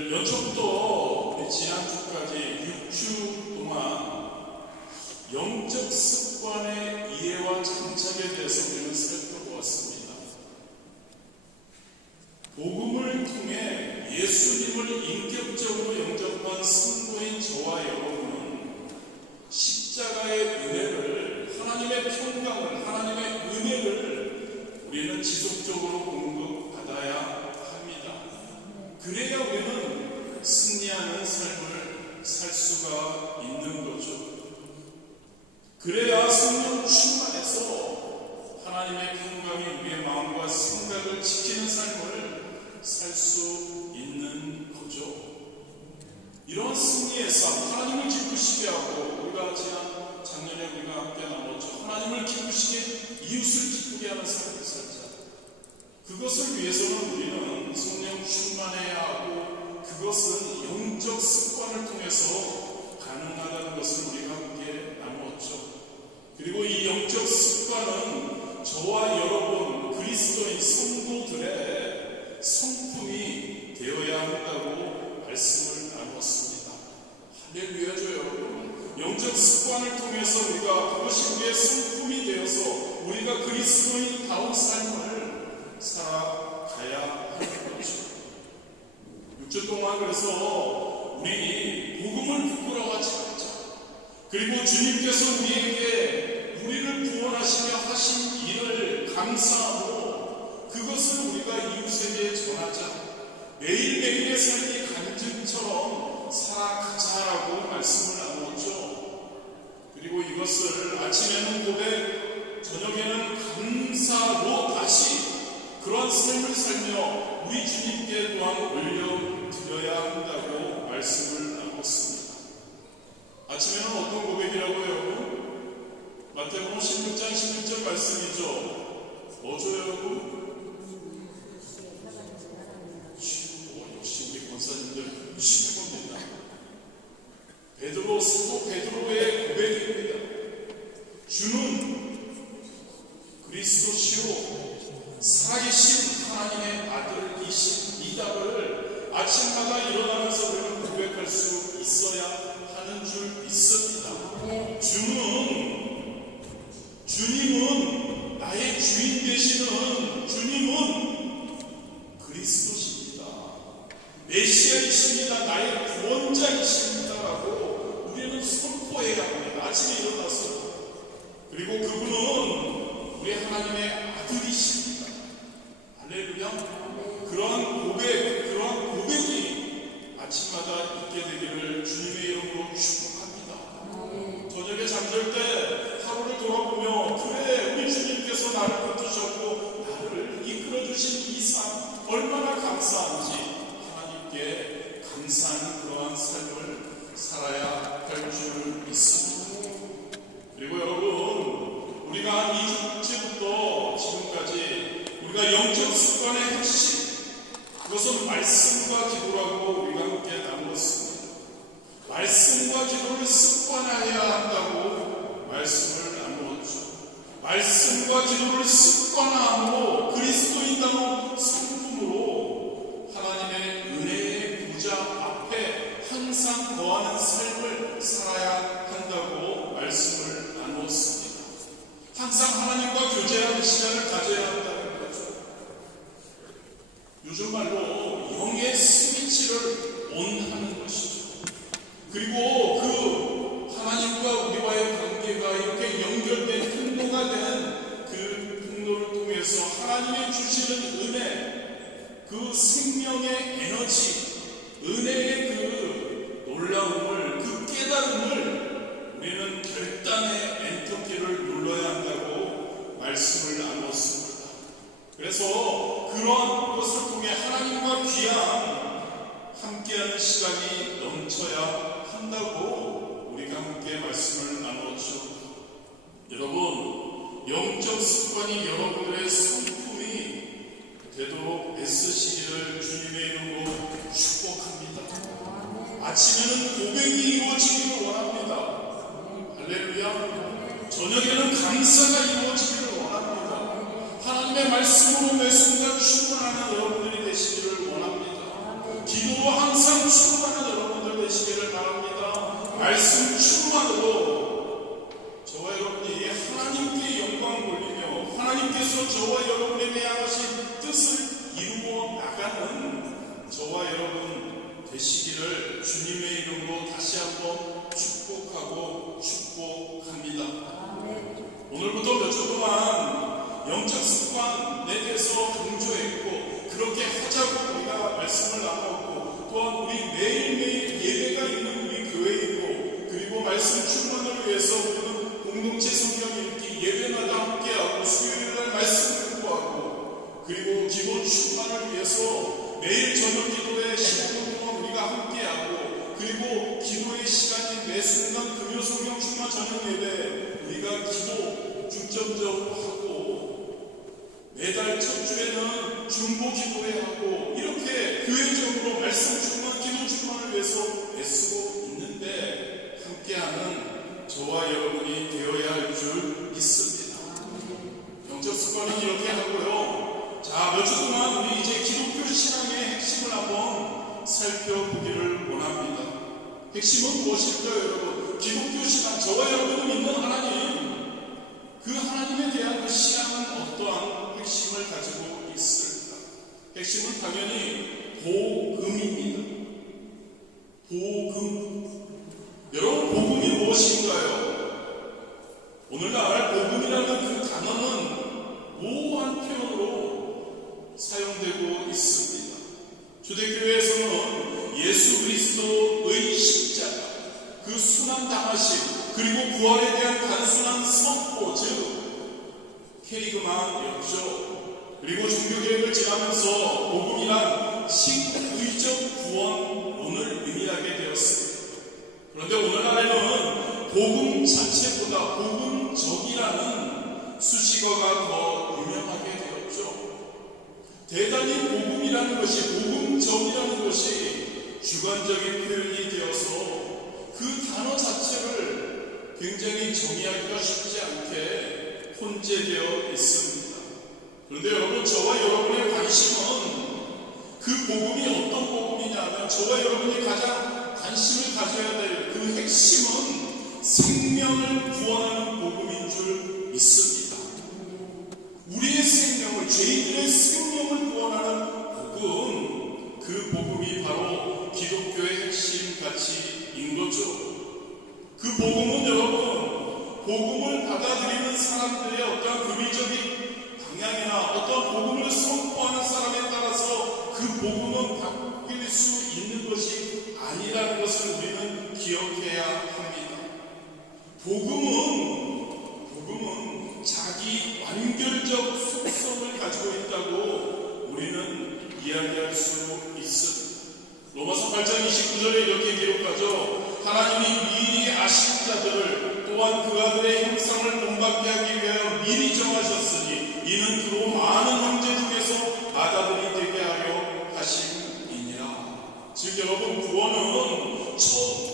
연초부터 우리 지난주까지 6주 동안 영적 습관의 이해와 장착에 대해서 우리는 살펴보았습니다. 복음을 통해 예수님을 인격적으로 영접한 성도인 저와 여러분은 십자가의 은혜를, 하나님의 평강을, 하나님의 은혜를 우리는 지속적으로 공급받아야 합니다. 그래야 우리는 승리하는 삶을 살 수가 있는 거죠. 그래야 성령 충만해서 하나님의 평강이 우리의 마음과 생각을 지키는 삶을 살 수 있는 거죠. 이런 승리의 삶, 하나님을 기쁘시게 하고, 우리가 작년에 우리가 함께 나눴죠. 하나님을 기쁘시게, 이웃을 기쁘게 하는 삶을 살자. 그것을 위해서는 우리는 성령 충만해야 하고, 그것은 영적 습관을 통해서 가능하다는 것을 우리가 함께 나누었죠. 그리고 이 영적 습관은 저와 여러분 그리스도인 성도들의 성품이 되어야 한다고 말씀을 나누었습니다. 할렐루야죠, 여러분. 영적 습관을 통해서 우리가, 그것이 우리의 성품이 되어서 우리가 그리스도인다운 삶을 살아가야 하는 거죠. 6주 동안 그래서 우리 복음을 부끄러워하지 말자. 그리고 주님께서 우리를 구원하시며 하신 일을 감사하고 그것을 우리가 이웃에게 전하자. 매일매일의 삶이 간증처럼 살아가자라고 말씀을 나누었죠. 그리고 이것을 아침에는 고백, 저녁에는 감사로 다시 그러한 삶을 살며 우리 주님께 또한 올려드려야 한다고 말씀을 나눴습니다. 아침에는 어떤 고백이라고요, 여러분? 마태복음 16장 16절 말씀이죠. 뭐죠, 여러분? 역시 우리 권사님들 최고입니다. 사도 베드로의 고백입니다. 주는 그리스도시요 살아계신 하나님의 아들이신 이다를 아침마다 일어나면서 우리는 고백할 수 있어야 하는 줄 믿습니다. 주님은 나의 주인 되시는 주님은 그리스도십니다. 메시아이십니다. 나의 구원자이십니다라고 우리는 선포해야 합니다. 아침에 일어나서. 그리고 그분은 우리 하나님의 아들이십니다. 할렐루야. 그러한 고백이 아침마다 있게 되기를 주님의 이름으로 축복합니다. 저녁에 잠들 때 하루를 돌아보며, 그래, 우리 주님께서 나를 붙드셨고 나를 이끌어주신 이 삶 얼마나 감사한지 하나님께 감사하는 그러한 삶을 살아야 할 줄 믿습니다. 그리고 여러분, 우리가 한 2주째부터 지금까지 우리가 영적 습관의 핵심, 그것은 말씀과 기도라고 우리가 함께 나누었습니다. 말씀과 기도를 습관화해야 한다고 말씀을 나누었죠. 말씀과 기도를 습관화함으로 그리스도인다운 성품으로 하나님의 은혜의 보좌 앞에 항상 거하는 삶을 살아야 한다고 말씀을 나누었습니다. 항상 하나님과 교제하는 시간을 가져야 한다는 거죠. 요즘 말로 영의 스위치를 온하는 것이죠. 그리고 그 하나님과 우리와의 관계가 이렇게 연결된 통로가 된 그 통로를 통해서 하나님이 주시는 은혜, 그 생명의 에너지, 은혜의 그 놀라움을, 그 깨달음을 우리는 결단의 엔터키를 눌러야 한다고 말씀을 나눴습니다. 그래서 그러한 것을 통해 하나님과 귀한 함께하는 시간이 넘쳐야 한다고 우리가 함께 말씀을 나누었죠. 여러분, 영적 습관이 여러분들의 성품이 되도록 애쓰시기를 주님의 이름으로 축복합니다. 아침에는 고백이 이루어지기를 원합니다. 할렐루야. 저녁에는 감사가 이루어지기를 원합니다. 하나님의 말씀으로 매 순간 충만하는 여러분들이 되시기를 원합니다. 기도로 항상 되시기를 주님의 이름으로 다시 한번 축복하고 축복합니다. 오늘부터 몇 주 동안 영적 습관 내 대해서 강조했고 그렇게 하자고 우리가 말씀을 나눴고 또한 우리 매일매일 예배가 있는 우리 교회이고 그리고 말씀 충만을 위해서 우리는 공동체 성경 읽기 예배마다 함께하고 수요일날 말씀 공부하고 그리고 기도 충만을 위해서 매일 저녁 기도에 15분 동안 우리가 함께하고 그리고 기도의 시간이 매 순간 금요 성경 충만 저녁 예배 우리가 기도 중점적으로 하고 매달 첫 주에는 중보 기도회 하고 이렇게 교회적으로 말씀 충만 기도 충만을 위해서 애쓰고 있는데 함께하는 저와 여러분이 되어야 할 줄 믿습니다. 영적 습관은 이렇게 하고요. 자, 몇 주 동안 우리 이제 기독교 신앙의 핵심을 한번 살펴보기를 원합니다. 핵심은 무엇일까요, 여러분? 기독교 신앙, 저와 여러분이 믿는 하나님, 그 하나님에 대한 그 신앙은 어떠한 핵심을 가지고 있을까? 핵심은 당연히 복음입니다. 복음. 여러분, 복음이 무엇인가요? 오늘날 복음이라는 그 단어는 모호한 표현으로 사용되고 있습니다. 초대교회에서는 예수 그리스도의 십자가, 그 순환 당하심, 그리고 부활에 대한 단순한 선포, 즉 캐리그마였죠. 그리고 종교개혁을 지나면서 복음이란 신의적 구원론을 의미하게 되었습니다. 그런데 오늘날에는 복음 자체보다 복음적이라는 수식어가 더 유명하게 되었죠. 대단히 복음이라는 것이, 복음적이라는 것이 주관적인 표현이 되어서 그 단어 자체를 굉장히 정의하기가 쉽지 않게 혼재되어 있습니다. 그런데 여러분, 저와 여러분의 관심은 그 복음이 어떤 복음이냐면 저와 여러분이 가장 관심을 가져야 될 그 핵심은 생명을 구원하는 복음인 줄 믿습니다. 우리의 생명을, 죄인들의 생명을 구원하는 복음, 그 복음이 바로 기독교의 핵심 가치인 거죠. 그 복음은 여러분, 복음을 받아들이는 사람들의 어떤 교리적인 방향이나 어떤 복음을 선포하는 사람에 따라서 그 복음은 바뀔 수 있는 것이 아니라는 것을 우리는 기억해야 합니다. 복음은 자기 완결적 속성을 가지고 있다고 우리는 이야기할 수 있습니다. 로마서 8장 29절에 이렇게 기록하죠. 하나님이 미리 아신 자들을 또한 그 아들의 형상을 본받게 하기 위하여 미리 정하셨으니 이는 그로 많은 형제 중에서 아들이 되게 하려 하심이니라. 즉 여러분, 구원은 처음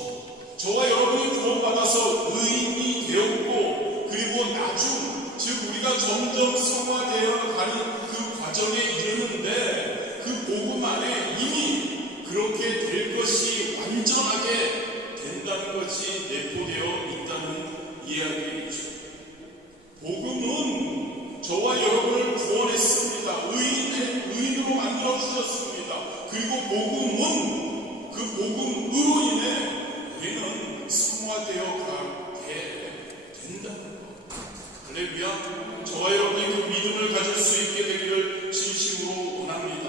저와 여러분이 구원받아서 의인이 되었고 그리고 나중, 즉 우리가 점점 성화되어 가는 그 과정에 이르는데 그 복음 안에 이미 그렇게 될 것이 완전하게 된다는 것이 내포되어 있다는 이야기이죠. 복음은 저와 여러분을 구원했습니다. 의인으로 만들어 주셨습니다. 그리고 복음은 그 복음으로 인해 우리는 성화되어 가게 된다는 것. 할렐루야. 저와 여러분이 그 믿음을 가질 수 있게 되기를 진심으로 원합니다.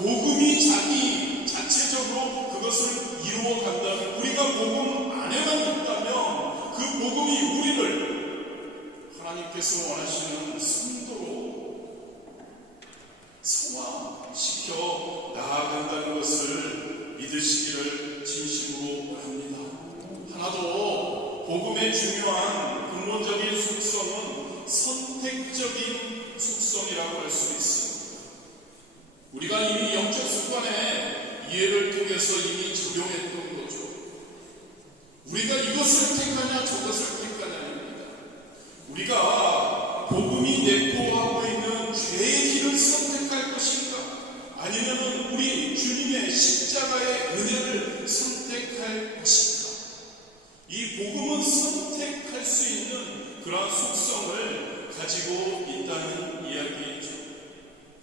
복음이 자기 자체적으로 그것을 이루어 간다면, 우리가 복음 안에만 있다면 그 복음이 우리를 하나님께서 원하시는 성도로 성화시켜 나아간다는 것을 믿으시기를 진심으로 원합니다. 하나 더, 복음의 중요한 근본적인 속성은 선택적인 속성이라고 할 수 있습니다. 우리가 이미 영적 습관의 이해를 통해서 이미 적용했던 거죠. 우리가 이것을 택하냐 저것을 택하냐입니다. 우리가 복음이 내포하고 있는 죄의 길을 선택할 것인가, 아니면 우리 주님의 십자가의 은혜를 선택할 것인가. 이 복음은 선택할 수 있는 그러한 속성을 가지고 있다는 이야기이죠.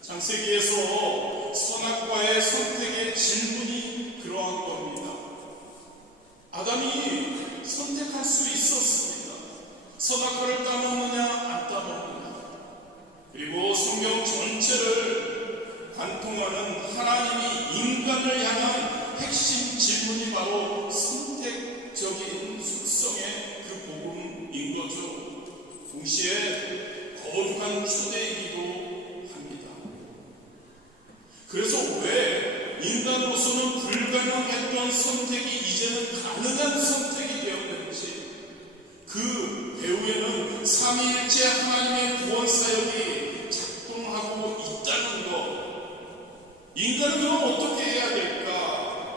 창세기에서 선악과의 선택의 질문이 그러한 바로 선택적인 속성의 그 복음인 거죠. 동시에 거룩한 초대이기도 합니다. 그래서 왜 인간으로서는 불가능했던 선택이 이제는 가능한 선택이 되었는지, 그 배후에는 삼위일체 하나님의 구원 사역이 작동하고 있다는 것, 인간은 그럼 어떻게 해야 될까?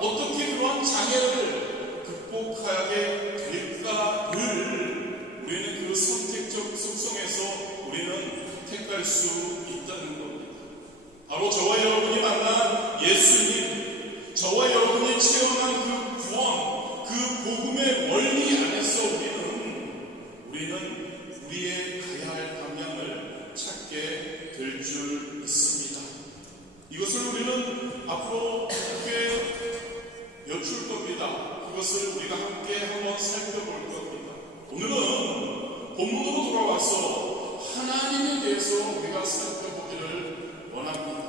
어떻게 그런 장애를 극복하게 될까를 우리는 그 선택적 속성에서 우리는 택할 수 있다는 겁니다. 바로 저와 여러분이 만난 예수님, 저와 여러분이 체험한 그 구원, 그 복음의 원리 안에서 우리는 우리의 가야 할 방향을 찾게 될 줄 믿습니다. 이것을 우리는 앞으로 함께 여쭐 겁니다. 그것을 우리가 함께 한번 살펴볼 겁니다. 오늘은 본문으로 돌아와서 하나님에 대해서 우리가 살펴보기를 원합니다.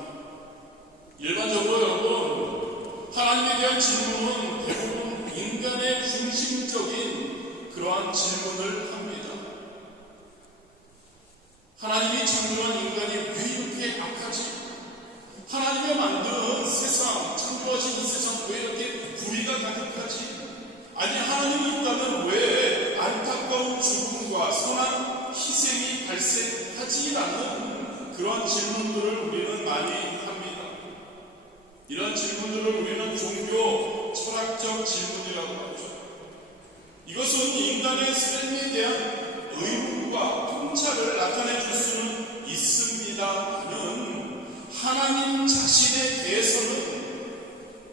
일반적으로 여러분, 하나님에 대한 질문은 대부분 인간의 중심적인 그러한 질문을 합니다. 하나님이 창조한 인간이 왜 이렇게 악하지? 하나님이 만든 세상, 창조하신 이 세상 왜 이렇게 불의가 가득하지? 아니, 하나님이 있다면 왜 안타까운 죽음과 선한 희생이 발생하지라는 그런 질문들을 우리는 많이 합니다. 이런 질문들을 우리는 종교 철학적 질문이라고 하죠. 이것은 인간의 삶에 대한 의무와 통찰을 나타내 줄 수는 있습니다만 하나님 자신에 대해서는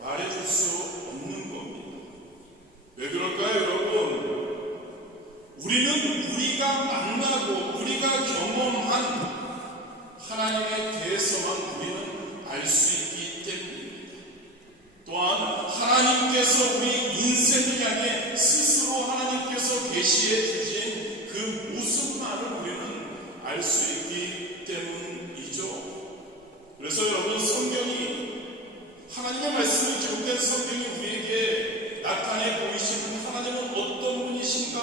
말해줄 수 없는 겁니다. 왜 그럴까요, 여러분? 우리는 우리가 만나고 우리가 경험한 하나님에 대해서만 우리는 알 수 있기 때문입니다. 또한 하나님께서 우리 인생을 향해 스스로 하나님께서 계시해 주신 그 모습만을 우리는 알 수 있기 때문이죠. 그래서 여러분, 성경이, 하나님의 말씀이 기록된 성경이 우리에게 나타내 보이시는 하나님은 어떤 분이신가?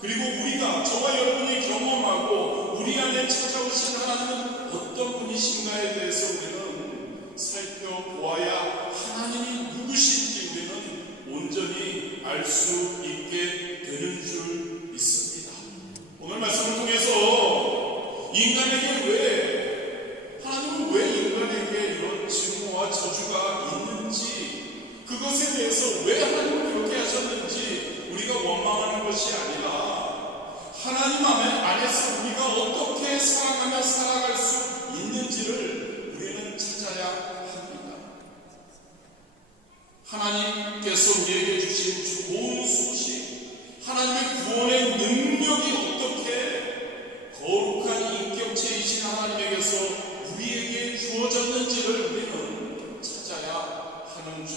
그리고 우리가, 저와 여러분이 경험하고 우리 안에 찾아오신 하나님은 어떤 분이신가에 대해서 우리는 살펴보아야 하나님이 누구신지 우리는 온전히 알 수 있게 되는 줄 믿습니다. 오늘 말씀을 통해서 인간에게 하나님은 왜 인간에게 이런 증오와 저주가 있는지, 그것에 대해서 왜 하나님은 그렇게 하셨는지 우리가 원망하는 것이 아니라 하나님 안에서 우리가 어떻게 살아가며 살아갈 수 있는지를 우리는 찾아야 합니다. 하나님께서 우리에게 주신 좋은 소식, 하나님의 구원의 능력이 어떻게 거룩한 인격체이신 하나님에게서 우리에게 주어졌는지를 우리는 찾아야 하는 줄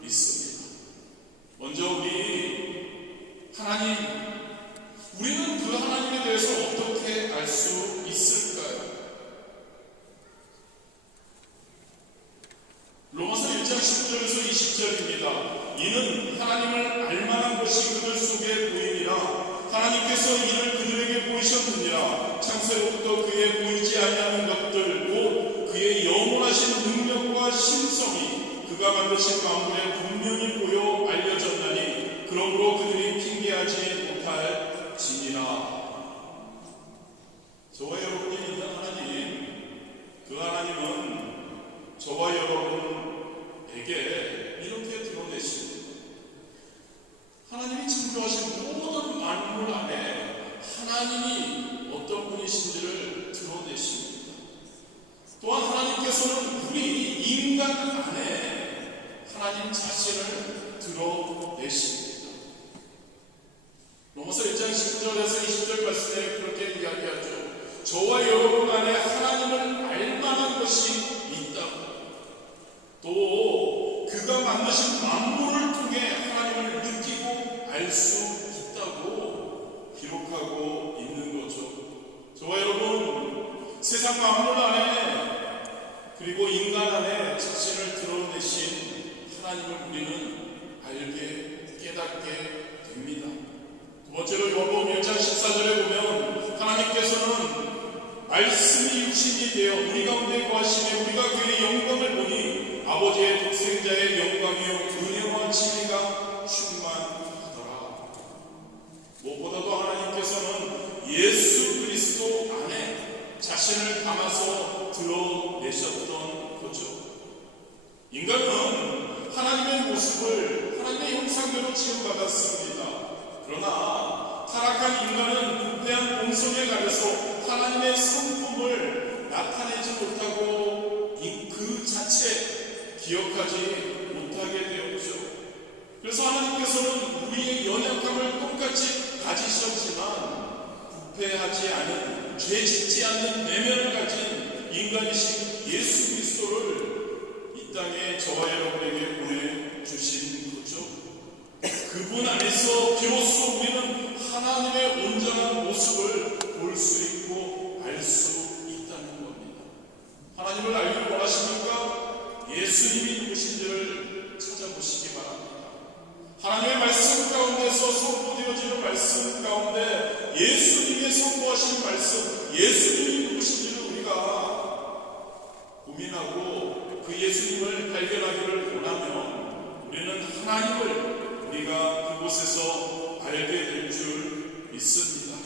믿습니다. 먼저 우리는 그 하나님에 대해서 어떻게 알 수 있을까요? 로마서 1장 19절에서 20절입니다. 이는 하나님을 알만한 것이 그들 속에 보이니라. 하나님께서 이를 그들에게 보이셨느니라. 창세로부터 그의 보이지 아니하는 것들 곧 그의 영원하신 능력과 심성이 그가 만드신 만물에 분명히 보여 알려졌나니 그러므로 그들이 핑계하지 못할지니라. 저와 여러분이 믿는 하나님, 그 하나님은 저와 여러분에게 이렇게 드러내십니다. 하나님이 창조하신 모든 만물 안에 하나님이 어떤 분이신지를 드러내십니다. 또한 하나님께서는 우리 인간 안에 하나님 자신을 드러내십니다. 로마서 1장 19절에서 20절 말씀에 그렇게 이야기하죠. 저와 여러분 안에 하나님을 알만한 것이 있다고, 또 그가 만드신 만물을 통해 하나님을 느끼고 알 수 있다고 기록하고 있는 거죠. 저와 여러분, 세상 만물 안에 그리고 인간 안에 자신을 드러내신 하나님을 우리는 알게 깨닫게 됩니다. 두 번째로 요한복음 1장 14절에 보면 하나님께서는 말씀이 육신이 되어 우리 가운데 거하시며 우리가 그의 영광을 보니 아버지의 독생자의 영광이요 은혜와 진리가 충만하더라. 무엇보다도 하나님께서는 예수 그리스도 안에 자신을 담아서 드러내셨던 거죠. 인간은 하나님의 모습을 하나님의 형상대로 지음받았습니다. 그러나 타락한 인간은 부패한 본성에 가려서 하나님의 성품을 나타내지 못하고 그 자체 기억하지 못하게 되었죠. 그래서 하나님께서는 우리의 연약함을 똑같이 가지셨지만 부패하지 않은, 죄짓지 않는 내면을 가진 인간이신 예수 그리스도를 이 땅에 저와 여러분에게 보내주신 거죠. 그분 안에서 비로소 우리는 하나님의 온전한 모습을 볼 수 있고 알 수 있다는 겁니다. 하나님을 알기를 원하십니까? 예수님이 누구신지를 찾아보시기 바랍니다. 하나님의 말씀 가운데서 선포되어지는 말씀 가운데 예수님의 선포하신 말씀, 예수님이 누구신지를 우리가 고민하고 그 예수님을 발견하기를 원하면 우리는 하나님을 우리가 그곳에서 알게 될 줄 믿습니다.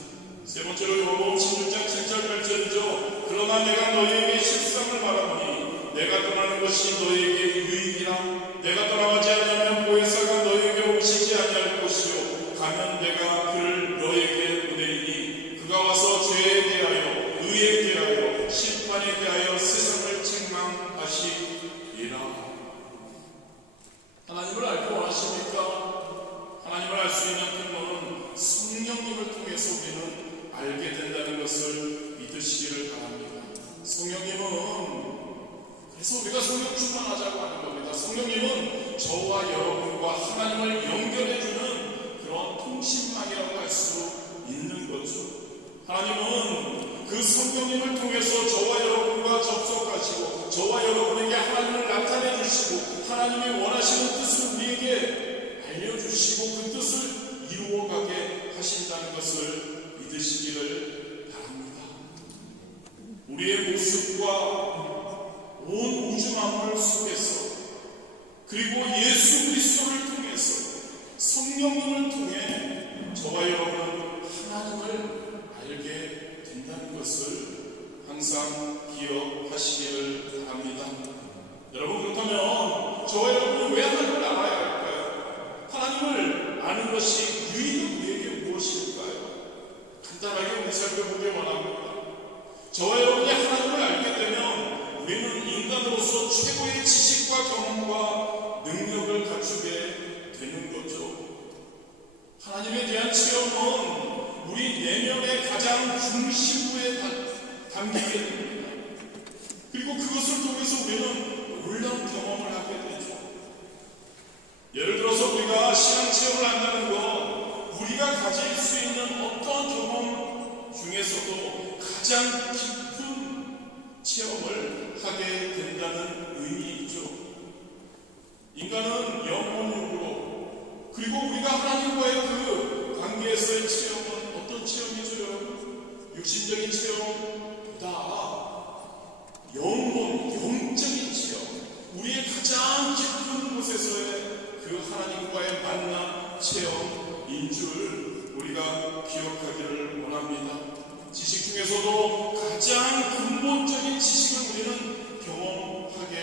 세 번째로 요한복음 16장 7절 8절이죠. 그러나 내가 너희에게 실상을 말하노니 내가 떠나는 것이 너희에게 유익이라. 내가 떠나가지 않으면 보혜사가 너희에게 오시지 아니할 것이요 가면 내가 그를 너희에게 보내리니 그가 와서 죄에 대하여 의에 대하여 심판에 대하여 세상을 책망하시리라. 하나님을 알고 원하십니까? 하나님을 알 수 있는 근거는 성령님을 통해서 우리는 알게 된다는 것을 믿으시기를 바랍니다. 성령님은 그래서 우리가 성령 충만하자고 하는 겁니다. 성령님은 저와 여러분과 하나님을 연결해주는 그런 통신망이라고 할 수 있는 거죠. 하나님은 그 성령님을 통해서 저와 여러분과 접속하시고 저와 여러분에게 하나님을 나타내 주시고 하나님이 원하시는 뜻을 우리에게 알려주시고 그 뜻을 이루어가게 하신다는 것을 믿으시기를 바랍니다. 우리의 모습과 온 우주 만물 속에서 그리고 예수 그리스도를 통해서 성령님을 통해 저와 여러분은 하나님을 알게 된다는 것을 항상 기억하시기를 바랍니다. 여러분, 그렇다면 저와 여러분은 왜 하나님을 알아야 할까요? 하나님을 아는 것이 유익은 우리에게 무엇일까요? 간단하게 우리 살펴보기 원합니다. 저와 여러분이 하나님을 알게 되면 우리는 인간으로서 최고의 지식과 경험과 능력을 갖추게 되는 거죠. 하나님에 대한 체험은 우리 내면의 가장 중심부에 담기게 됩니다. 그리고 그것을 통해서 우리는 놀라운 경험을 하게 되죠. 예를 들어서 우리가 신앙 체험을 한다는 건 우리가 가질 수 있는 어떤 경험 중에서도 가장 깊은 체험을 하게 된다는 의미이죠. 인간은 영혼으로 그리고 우리가 하나님과의 그 관계에서의 체험은 어떤 체험이죠? 육신적인 체험보다 영적인 체험, 우리의 가장 깊은 곳에서의 그 하나님과의 만남 체험인 줄 우리가 기억하기를 원합니다. 지식 중에서도 가장 근본적인 지식을 우리는 경험하게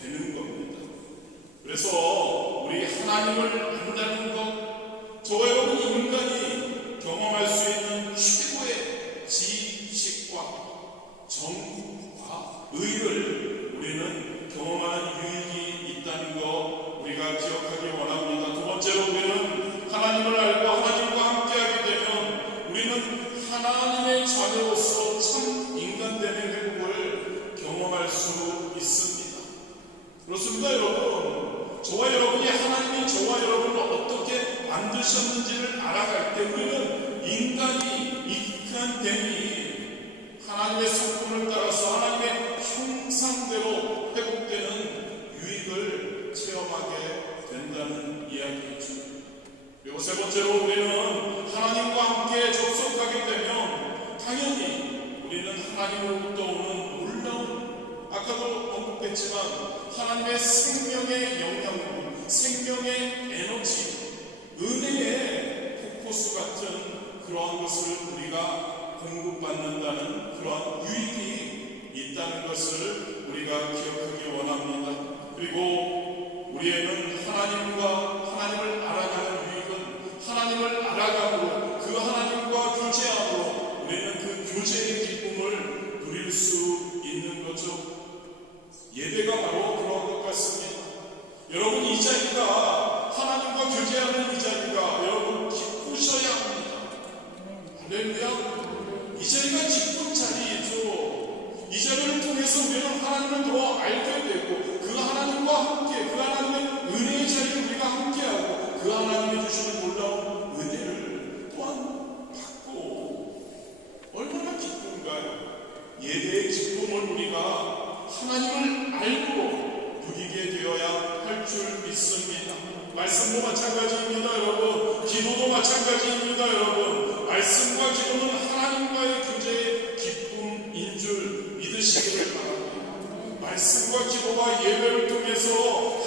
되는 겁니다. 그래서 우리 하나님을 안다는 것, 저와 여러분 인간이 경험할 수 있는 최고의 지식과 정과 의를 우리는 경험하는 유익이 있다는 것 우리가 기억하기 원합니다. 두 번째로 우리는 하나님을 알고 하나님과 함께하게 되면 우리는 하나님의 자녀로서 참 인간됨의 행복을 경험할 수 있습니다. 그렇습니다, 여러분. 저와 여러분이 하나님이 저와 여러분을 어떻게 만드셨는지를 알아갈 때 우리는 인간이 인간됨이 하나님의 성품을 따라서 하나님의 형상대로 회복되는 유익을 체험하게 된다는 이야기. 세 번째로 우리는 하나님과 함께 접속하게 되면 당연히 우리는 하나님으로부터 오는 놀라운, 아까도 언급했지만 하나님의 생명의 영향력, 생명의 에너지, 은혜의 폭포수 같은 그러한 것을 우리가 공급받는다는 그러한 유익이 있다는 것을 우리가 기억하기 원합니다. 그리고 우리에는 하나님을 알아가는 유익은 하나님을 알아가고 그 하나님과 교제함으로 우리는 그 교제의 기쁨을 누릴 수 있는 거죠. 예배가 바로 그런 것 같습니다. 여러분, 이 자리가 하나님과 교제하는 이 자리가 여러분 기쁘셔야 합니다. 할렐루야. 이 자리가 기쁜 자리이죠. 이 자리를 통해서 우리는 하나님을 더 알게 되고 그 하나님과 함께 그 하나님의 은혜의 자리를 우리가 함께하고 그 하나님이 주시는 놀라운 은혜를 또한 받고 얼마나 기쁜가요? 예배의 기쁨을 우리가 하나님을 알고 누리게 되어야 할 줄 믿습니다. 말씀도 마찬가지입니다, 여러분. 기도도 마찬가지입니다, 여러분. 말씀과 기도는 하나님과의 교제의 기쁨인 줄 믿으시기를 바랍니다. 말씀과 기도와 예배를 통해서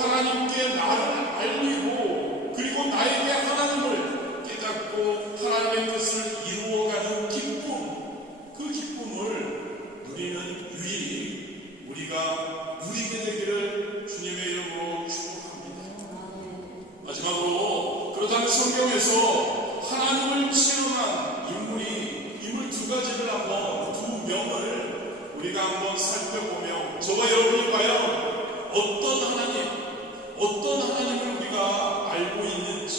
하나님께 나를 알리고 그리고 나에게 하나님을 깨닫고 하나님의 뜻을 이루어가는 기쁨, 그 기쁨을 누리는 유익 우리가 누리게 되기를 주님의 이름으로 축복합니다. 마지막으로 그렇다면 성경에서 하나님을 체험한 인물 두 가지를 한번, 두 명을 우리가 한번 살펴보며 저와 여러분이 과연 어떤 하나님을 우리가 알고 있는지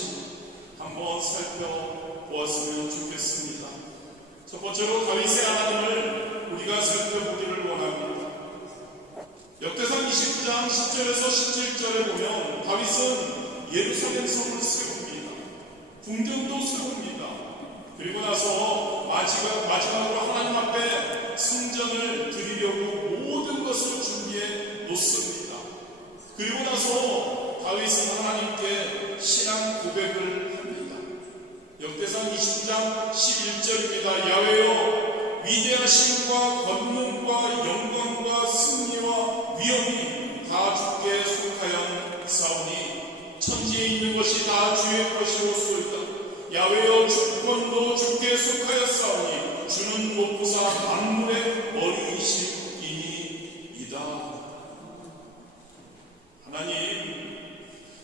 한번 살펴보았으면 좋겠습니다. 첫 번째로 다윗의 하나님을 우리가 살펴보기를 원합니다. 역대상 20장 10절에서 17절에 보면 다윗은 예루살렘 성을 세웁니다. 궁전도 세웁니다. 그리고 나서 마지막으로 하나님 앞에 성전을 드리려고 모든 것을 준비해 놓습니다. 그리고 나서 다윗은 하나님께 신앙 고백을 합니다. 역대상 20장 11절입니다. 야훼여, 위대하심과 권능과 영광과 승리와 위엄이 다 주께 속하였사오니 천지에 있는 것이 다 주의 것이로소이다. 야훼여, 주권도 주께 속하였사오니 주는 무엇보사 만물의 머리이시니이다.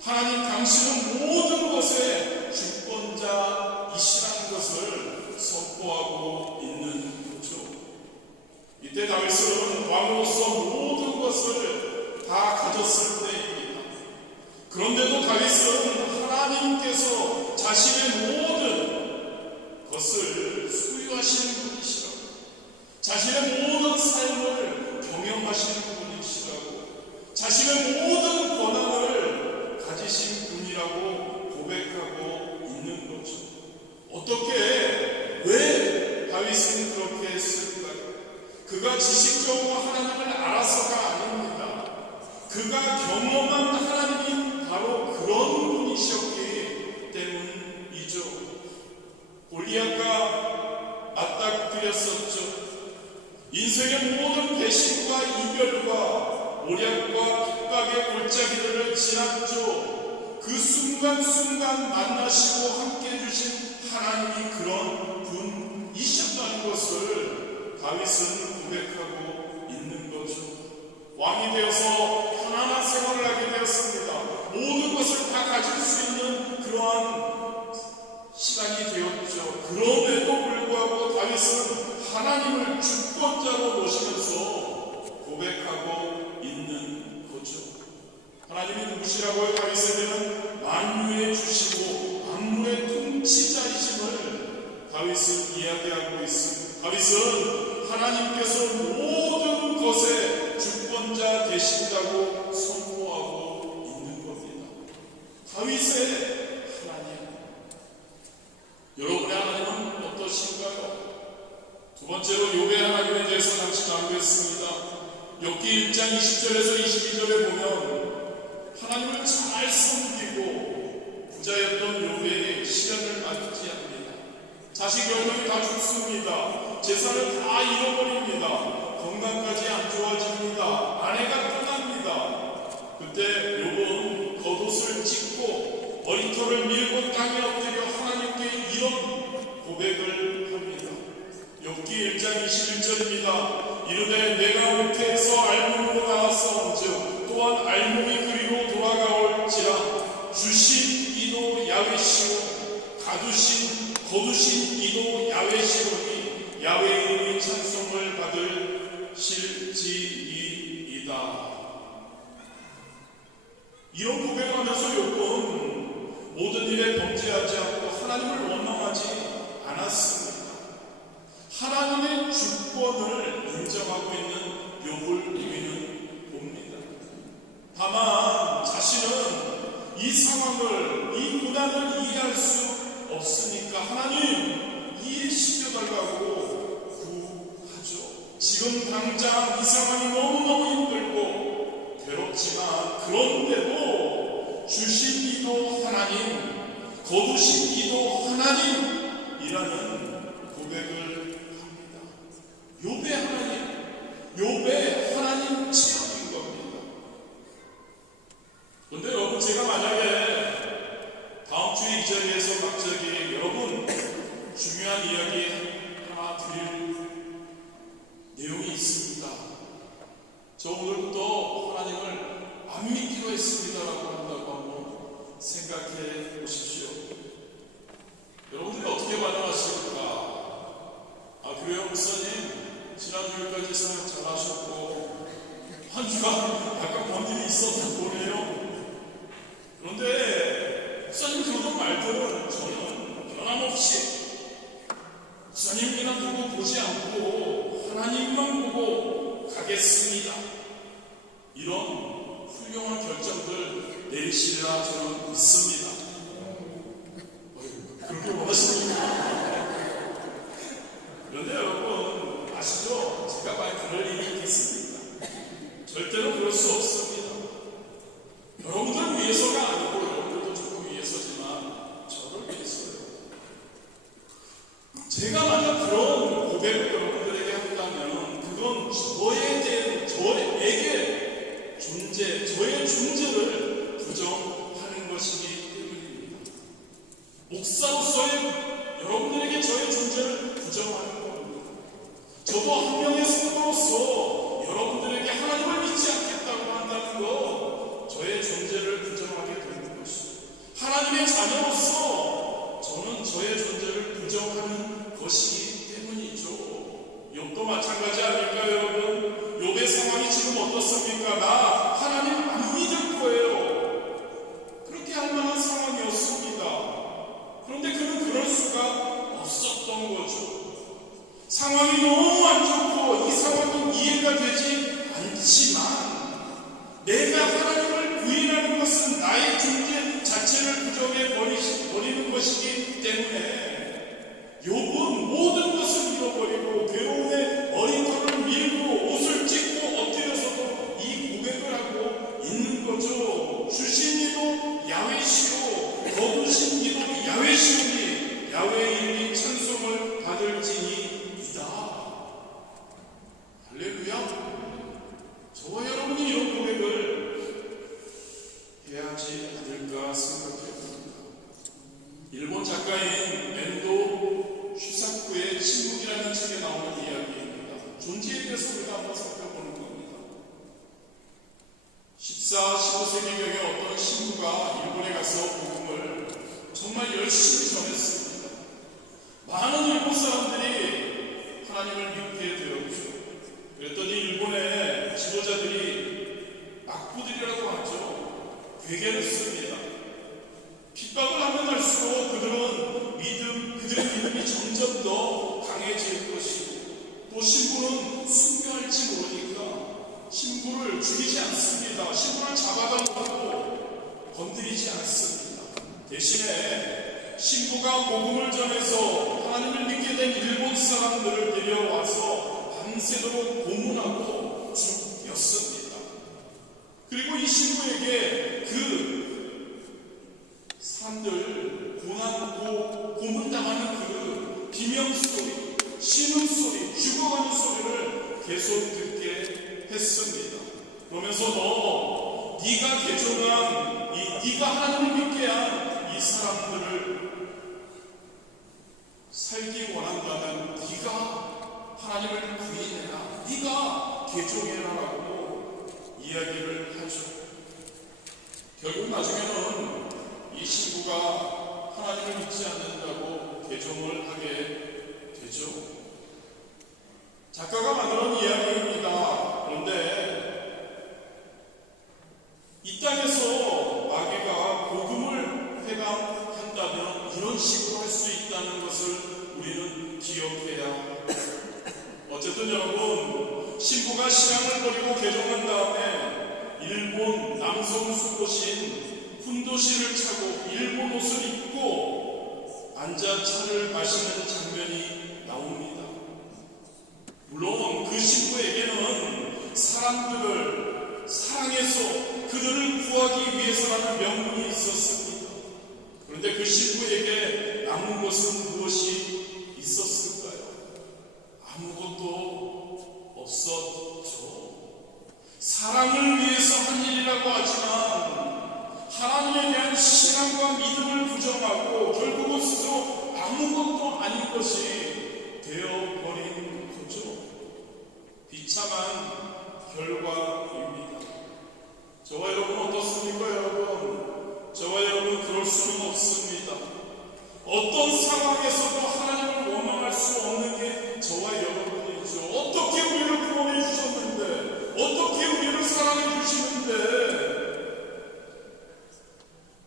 하나님 당신은 모든 것의 주권자이시라는 것을 선포하고 있는 거죠. 이때 다윗은 왕으로서 모든 것을 다 가졌을 때입니다. 그런데도 다윗은 하나님께서 자신의 모든 것을 소유하시는 분이시라고, 자신의 모든 삶을 경영하시는 분이시라고, 자신의 모든 권한을 가지신 분이라고 고백하고 있는 거죠. 어떻게, 왜 다윗은 그렇게 했을까요? 그가 지식적으로 하나님을 알아서가 아닙니다. 그가 경험한 하나님이 바로 그런 분이셨기 때문이죠. 골리앗과 맞닥뜨렸었죠. 인생의 모든 배신과 이별과 모략과 핍박의 골짜기들을 지났죠. 그 순간순간 만나시고 함께 해주신 하나님이 그런 분이셨다는 것을 다윗은 고백하고 있는 거죠. 왕이 되어서 편안한 생활을 하게 되었습니다. 모든 것을 다 가질 수 있는 그러한 시간이 되었죠. 그럼에도 불구하고 다윗은 하나님을 주권자로 모시면서 고백하고 있는 거죠. 하나님이 누구시라고요? 다윗에게는 만유의 주시고 만물의 통치자이심을 다윗은 이야기하고 있습니다. 다윗은 하나님께서 모든 것의 주권자 되신다고 선포하고 있는 겁니다. 다윗의 하나님, 여러분의 하나님은 어떠신가요? 두 번째로 욥의 하나님에 대해서 잠시 나누겠습니다. 욥기 1장 20절에서 22절에 보면 하나님을 잘 섬기고 부자였던 욥의 시련 자식 10명이 다 죽습니다. 재산을 다 잃어버립니다. 건강까지 안 좋아집니다. 아내가 떠납니다. 그때 욥은 겉옷을 찢고 머리털을 밀고 땅에 엎드려 하나님께 이런 고백을 합니다. 욥기 1장 21절입니다. 이르되 내가 옥태에서 알몸으로 나왔사온즉 또한 알몸이 그리로 돌아가올지라 주신 이도 야훼시오 거두신 이도 야훼시오니 야훼의 이름이 찬송을 받을 실지이이다. 이런 고백을 하면서 욥은 모든 일에 범죄하지 않고 하나님을 원망하지 않았습니다. 하나님의 주권을 인정하고 있는 욥을 우리는 봅니다. 다만 자신은 이 상황을, 이 고난을 이해할 수 없으니까 하나님 이해시켜달라고 구하죠. 지금 당장 이 상황이 너무너무 힘들고 괴롭지만 그런데도 주신 이도 하나님, 거두신 이도 하나님이라는 고백을 합니다. 욥의 하나님, 욥의 하나님 체험인 겁니다. 그런데 여러분, 제가 만약에 다음 주에 이 자리에서 갑자기 여러분 중요한 이야기 하나 드릴 내용이 있습니다. 저 오늘부터 하나님을 안 믿기로 했습니다라고 한다고 한번 생각해 보십시오. 여러분들이 어떻게 반응하실까? 아, 그래요, 목사님? 지난주까지 사역 잘하셨고 한 주간 약간 번들이 있었던 거네요. 그런데 목사님 그런 말들은 저는 변함없이 목사님이나 누구 보지 않고 하나님만 보고 가겠습니다. 이런 훌륭한 결정들 내리시리라 저는 믿습니다. 그렇게 원하십니까? 그런데 여러분 아시죠? 제가 만약 그럴 일이 있겠습니까? 절대로 그럴 수 없습니다. 여러분들 위해서가 아니고 여러분들도 조금 위해서지만 저를 위해서요. 제가 만약 그런 고백을 여러분들에게 한다면 그건 저에게 저의 존재를 부정하는 것이기 때문입니다. 목사로서의 여러분들에게 저의 존재를 부정하는 겁니다. 저도 한 명의 성도로서 여러분들에게 하나님을 믿지 않겠다고 한다는 것, 저의 존재를 부정하게 되는 것입니다. 하나님의 자녀로서 저는 저의 존재를 부정하는 것이기 때문이죠. 욥도 마찬가지 아닐까요, 여러분? 욥의 상황이 지금 어떻습니까? 나 하나님 안 믿을 거예요. 그렇게 할 만한 상황이었습니다. 그런데 그는 그럴 수가 없었던 거죠. 상황이 너무 안 좋고 이 상황이 이해가 되지 않지만 내가 하나님을 부인하는 것은 나의 존재 자체를 부정해 버리는 것이기 때문에 욥은 모든 것을 잃어버리고 괴로움에 머리털을 밀고 옷을 찢고 엎드려서도 이 고백을 하고 있는 거죠. 주신 이도 야훼시오, 거두신 이도 야훼시오니 야훼의 이름이 찬송을 받을지니이다. 할렐루야. 저와 여러분이 이런 고백을 해야지 않을까 생각해봅니다. 일본 작가인 엔도 슈사쿠의 침묵이라는 책에 나오는 이야기입니다. 존재에 대해서 우리가 한번 살펴보는 겁니다. 14, 15세기경에 어떤 신부가 일본에 가서 복음을 정말 열심히 전했습니다. 많은 일본 사람들이 하나님을 믿게 되었죠. 그랬더니 일본의 지도자들이 막부들이라고 하죠. 괴계를 씁니다. 핍박을 하면 할수록 그들의 믿음이 점점 더 강해질 것이고 또 신부는 순교할지 모르니까 신부를 죽이지 않습니다. 신부를 잡아다니고 건드리지 않습니다. 대신에 신부가 복음을 전해서 하나님을 믿게 된 일본 사람들을 데려와서 밤새도록 고문하고 죽였습니다. 그리고 이 신부에게 그 사람들 고문당하는 그 비명소리, 신음소리, 죽어가는 소리를 계속 듣게 했습니다. 그러면서 네가 개종한 네가 하나님을 믿게 한 이 사람들을 살기 원한다면 네가 하나님을 부인해라, 네가 개종해라라고 이야기를 하죠. 결국 나중에는 이 신부가 하나님을 믿지 않는다고 개종을 하게 되죠. 작가가 만들어낸 이야기입니다. 그런데 이 땅에서 마귀가 복음을 회방한다면 이런 식으로 할 수 있다는 것을 우리는 기억해야 합니다. 어쨌든 여러분, 신부가 신앙을 버리고 개종한 다음에 일본 남성 수도신 훈도시를 차고 일본 옷을 입고 앉아 차를 마시는 장면이 나옵니다. 물론 그 신부에게는 사람들을 사랑해서 그들을 구하기 위해서라는 명분이 있었습니다. 그런데 그 신부에게 남은 것은 무엇이 있었을까요? 아무것도 없었죠. 사랑을 위해서 한 일이라고 하지만 하나님에 대한 신앙과 믿음을 부정하고 결국은 스스로 아무것도 아닌 것이 되어버린 거죠. 비참한 결과입니다. 저와 여러분 어떻습니까, 여러분? 저와 여러분 그럴 수는 없습니다. 어떤 상황에서도 하나님을 원망할 수 없는 게 저와 여러분이죠. 어떻게 우리를 구원해 주셨는데, 어떻게 우리를 사랑해 주시는데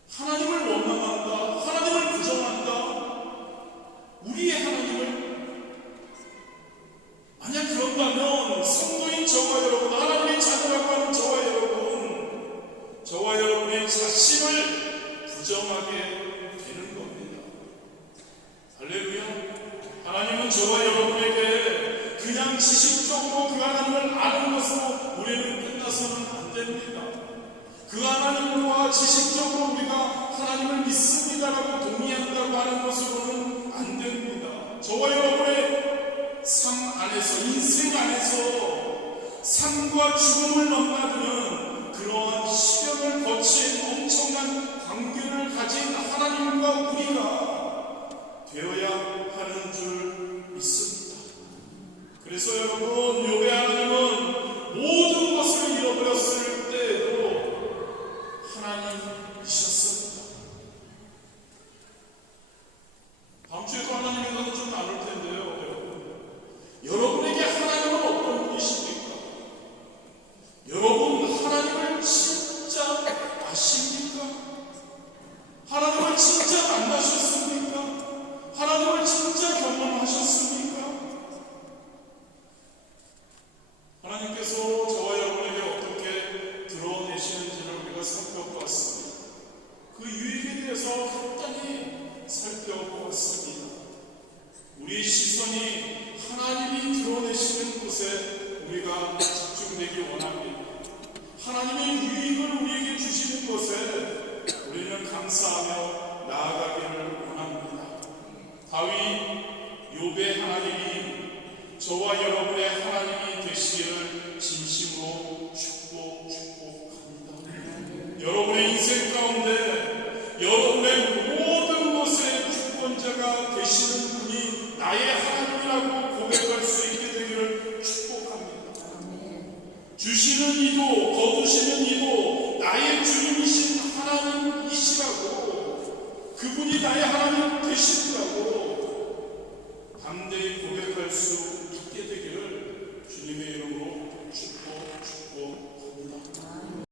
하나님을 원망한다, 하나님을 부정한다, 우리의 하나님을. 만약 그런다면 성도인 저와 여러분, 하나님의 자녀라고 하는 저와 여러분의 자신을 부정하게 되는 겁니다. 할렐루야. 하나님은 저와 여러분에게 그냥 지식적으로 그 하나님을 아는 것으로 우리는 끝나서는 안 됩니다. 그 하나님과 지식적으로 우리가 하나님을 믿습니다라고 동의한다고 하는 것으로는 안 됩니다. 저와 여러분의 삶 안에서, 인생 안에서 삶과 죽음을 넘나드는 그러한 시련을 거친 엄청난 관계를 가진 하나님과 우리가 되어야 하는 줄 믿습니다. 그래서 여러분, 욥의 하나님은 모든 것을 잃어버렸을 때에도 하나님이셨습니다. 다음 주에도 하나님에 대해서 좀 나눌 텐데요. 여러분에게 하나님은 어떤 분이십니까? 여러분, 하나님을 진짜 아십니까? 하나님을 진짜 만나셨습니까? 하나님을 진짜 경험하셨습니까? 하나님께서 저와 여러분에게 어떻게 드러내시는지를 우리가 살펴보았습니다. 그 유익에 대해서 간단히 살펴보았습니다. 우리의 시선이 하나님이 드러내시는 곳에 우리가 집중되기 원합니다. 하나님의 유익을 우리에게 주시는 것에 우리는 감사하며 나아가기를 원합니다. 다윗, 욥의 하나님이 저와 여러분의 하나님이 되시기를 진심으로 축복합니다. 여러분의 인생 가운데